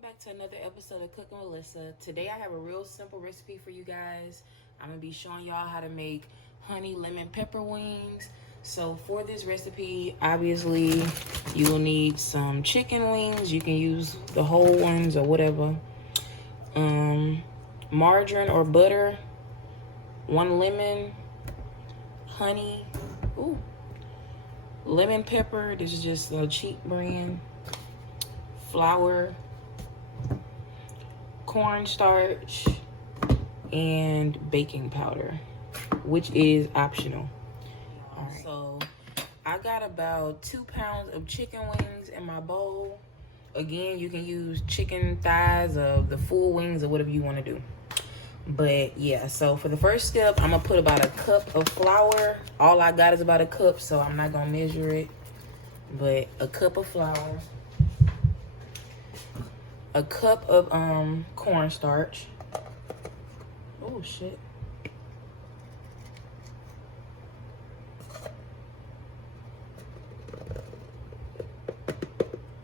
Welcome back to another episode of Cooking with Lyssa. Today I have a real simple recipe for you guys. I'm going to be showing y'all how to make honey lemon pepper wings. So for this recipe, obviously you will need some chicken wings. You can use the whole ones or whatever. Margarine or butter, 1 lemon, honey, lemon pepper. This is just a cheap brand. Flour, cornstarch, and baking powder, which is optional. Alright, so I got about 2 pounds of chicken wings in my bowl. Again, you can use chicken thighs or the full wings or whatever you want to do. But yeah, so for the first step, I'm gonna put about a cup of flour. All I got is about a cup, so I'm not gonna measure it, but a cup of flour, a cup of cornstarch. Oh shit.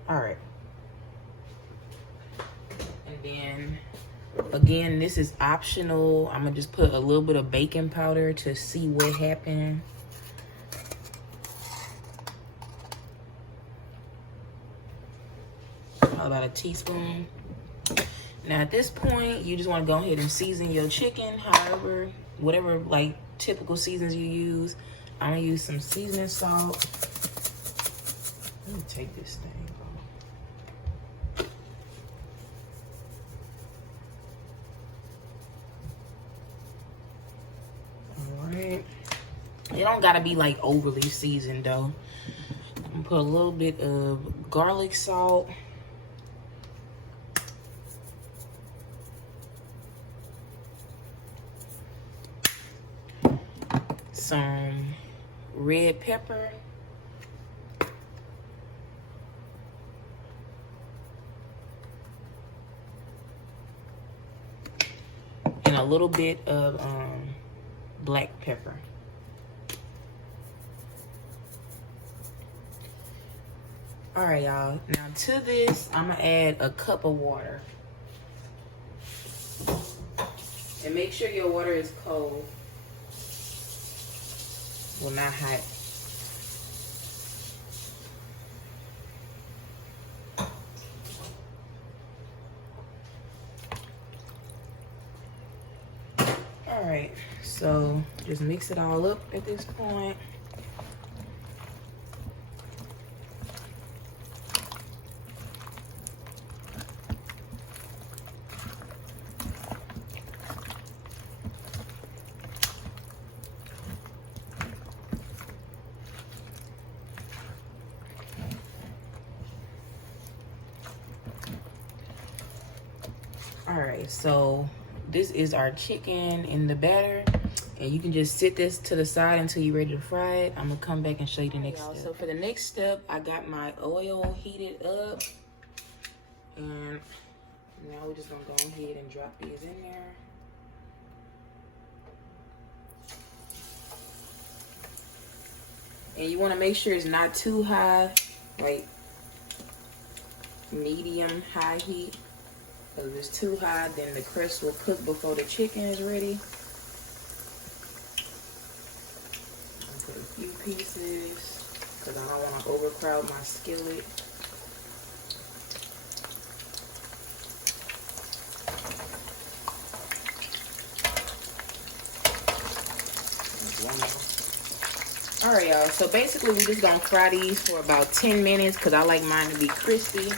All right. And then again, this is optional. I'm gonna just put a little bit of baking powder to see what happened. About a teaspoon. Now at this point, you just want to go ahead and season your chicken however, whatever like typical seasons you use. I'm gonna use some seasoning salt. Let me take this thing off. All right, it don't gotta be like overly seasoned though. I'm gonna put a little bit of garlic salt, some red pepper, and a little bit of black pepper. All right, y'all. Now to this, I'm gonna add a cup of water. And make sure your water is cold. Well, not hot. All right, so just mix it all up at this point. All right, so this is our chicken in the batter, and you can just sit this to the side until you're ready to fry it. I'm gonna come back and show you the next step. So for the next step, I got my oil heated up, and now we're just gonna go ahead and drop these in there. And you want to make sure it's not too high, like medium high heat. Because if it's too high, then the crust will cook before the chicken is ready. I'll put a few pieces because I don't want to overcrowd my skillet. All right, y'all. So basically, we're just gonna fry these for about 10 minutes because I like mine to be crispy.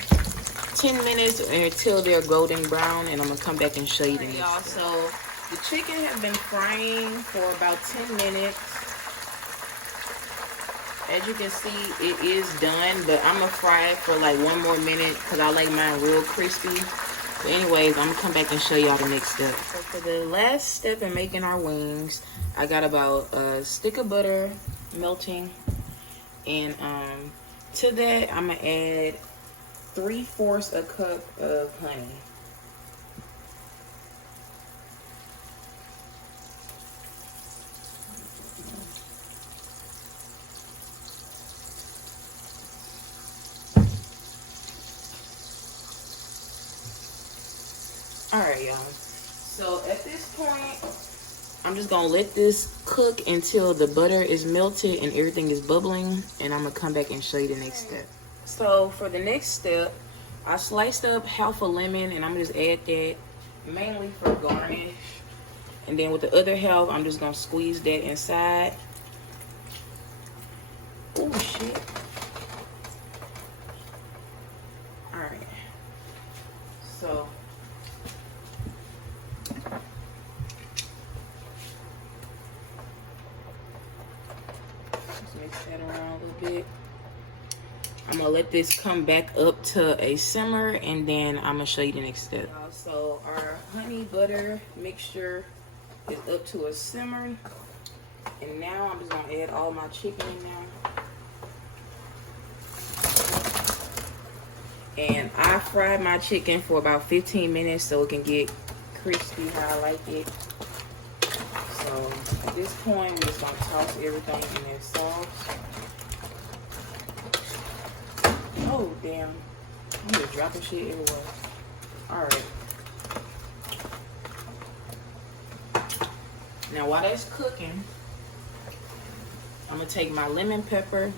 10 minutes until they're golden brown, and I'm gonna come back and show you the next y'all. So the chicken has been frying for about 10 minutes. As you can see, it is done, but I'm gonna fry it for like 1 more minute because I like mine real crispy. But anyways, I'm gonna come back and show y'all the next step. So for the last step in making our wings, I got about a stick of butter melting, and to that I'm gonna add 3/4 a cup of honey. right, y'all. So at this point, I'm just gonna let this cook until the butter is melted and everything is bubbling, and I'm gonna come back and show you the next step. So for the next step, I sliced up half a lemon, and I'm gonna just add that mainly for garnish. And then with the other half, I'm just gonna squeeze that inside. Oh shit. Alright. So just mix that around a little bit. I'm gonna let this come back up to a simmer, and then I'm gonna show you the next step. So our honey butter mixture is up to a simmer, and now I'm just gonna add all my chicken in now. And I fried my chicken for about 15 minutes so it can get crispy how I like it. So at this point, we're just gonna toss everything in that sauce. Oh damn, I'm just dropping shit everywhere. Alright. Now while that's cooking, I'm gonna take my lemon pepper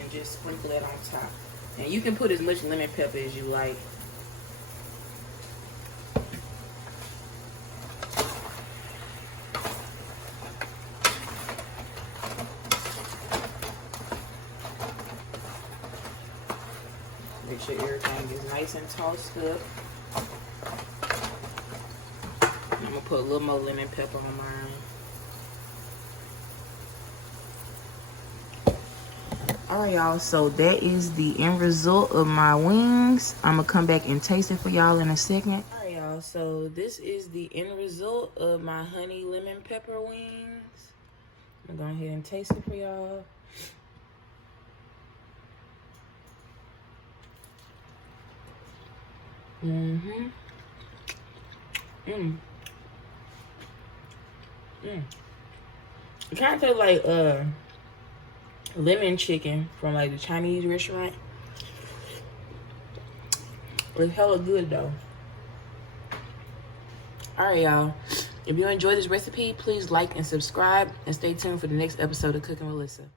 and just sprinkle it on top. And you can put as much lemon pepper as you like. Make sure everything is nice and tossed up. I'm gonna put a little more lemon pepper on mine. Alright, y'all, so that is the end result of my wings. I'm gonna come back and taste it for y'all in a second. Alright, y'all, so this is the end result of my honey lemon pepper wings. I'm gonna go ahead and taste it for y'all. It kind of tastes like lemon chicken from like the Chinese restaurant. It's hella good though. Alright, y'all. If you enjoyed this recipe, please like and subscribe, and stay tuned for the next episode of Cooking with Lyssa.